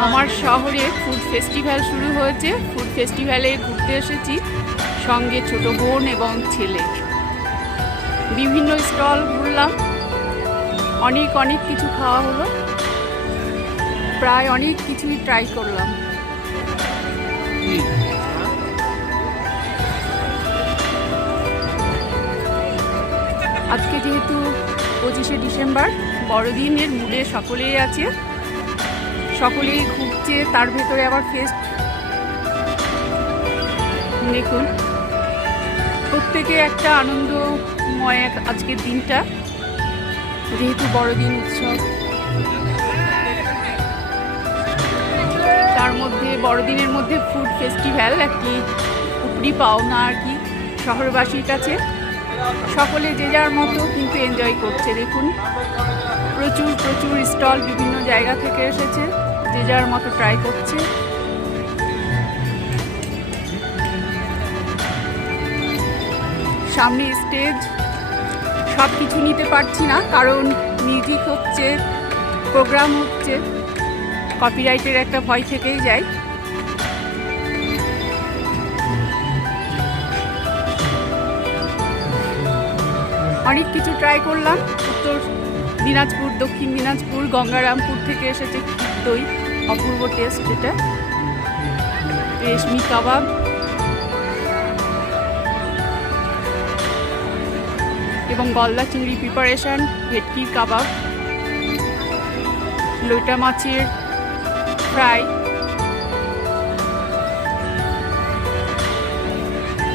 আমার শহরে food festival শুরু হয়েছে। ফুড ফেস্টিভ্যালে ঘুরতে এসেছি সঙ্গে ছোট বোন এবং ছেলে। বিভিন্ন স্টল ঘুরলাম। অনেক অনেক কিছু খাওয়া হলো। প্রায় অনেক কিছুই ট্রাই করলাম। আজকে যেহেতু পঁচিশে ডিসেম্বর, বড়দিনের মুডে সকলেই আছে। সকলেই ঘুরছে, তার ভেতরে আবার ফেস্ট দেখুন, প্রত্যেকে একটা আনন্দময় এক আজকের দিনটা, যেহেতু বড়দিন উৎসব। তার মধ্যে, বড়দিনের মধ্যে ফুড ফেস্টিভ্যাল একটি উপরি পাওনা আর কি, শহরবাসীর কাছে। সকলে যে যার মতো কিন্তু এনজয় করছে, দেখুন। প্রচুর প্রচুর স্টল বিভিন্ন জায়গা থেকে এসেছে। যে যার মতো ট্রাই করছে। সামনে স্টেজ সব কিছু নিতে পারছি না, কারণ মিউজিক হচ্ছে প্রোগ্রাম হচ্ছে। কপিরাইটের একটা ভয় থেকেই যায়। অনেক কিছু ট্রাই করলাম, উত্তর দিনাজপুর, দক্ষিণ দিনাজপুর, গঙ্গারামপুর থেকে এসেছে দই, অপূর্ব টেস্ট এটা। রেশমি কাবাব। এবং গলদা চিংড়ি প্রিপারেশন ভেটকি কাবাব। লইটা মাছের ফ্রাই।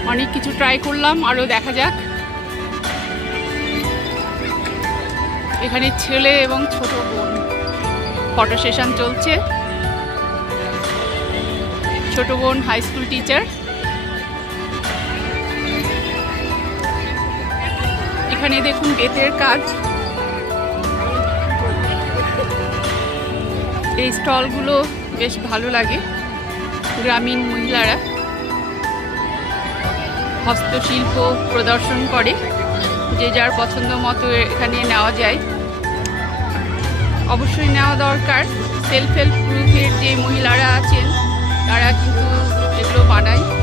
অনেক কিছু ট্রাই করলাম, আরও দেখা যাক। এখানে ছেলে এবং ছোট বোন। ফটো সেশন চলছে। ছোট বোন হাই স্কুল টিচার এখানে দেখুন বেতের কাজ। এই স্টলগুলো বেশ ভালো লাগে। গ্রামীণ মহিলারা হস্তশিল্প প্রদর্শন করে। যে যার পছন্দ মতো এখানে নেওয়া যায়। অবশ্যই নেওয়া দরকার। সেলফ হেল্প গ্রুপের যে মহিলারা আছেন, তারা কিন্তু এগুলো বানায়।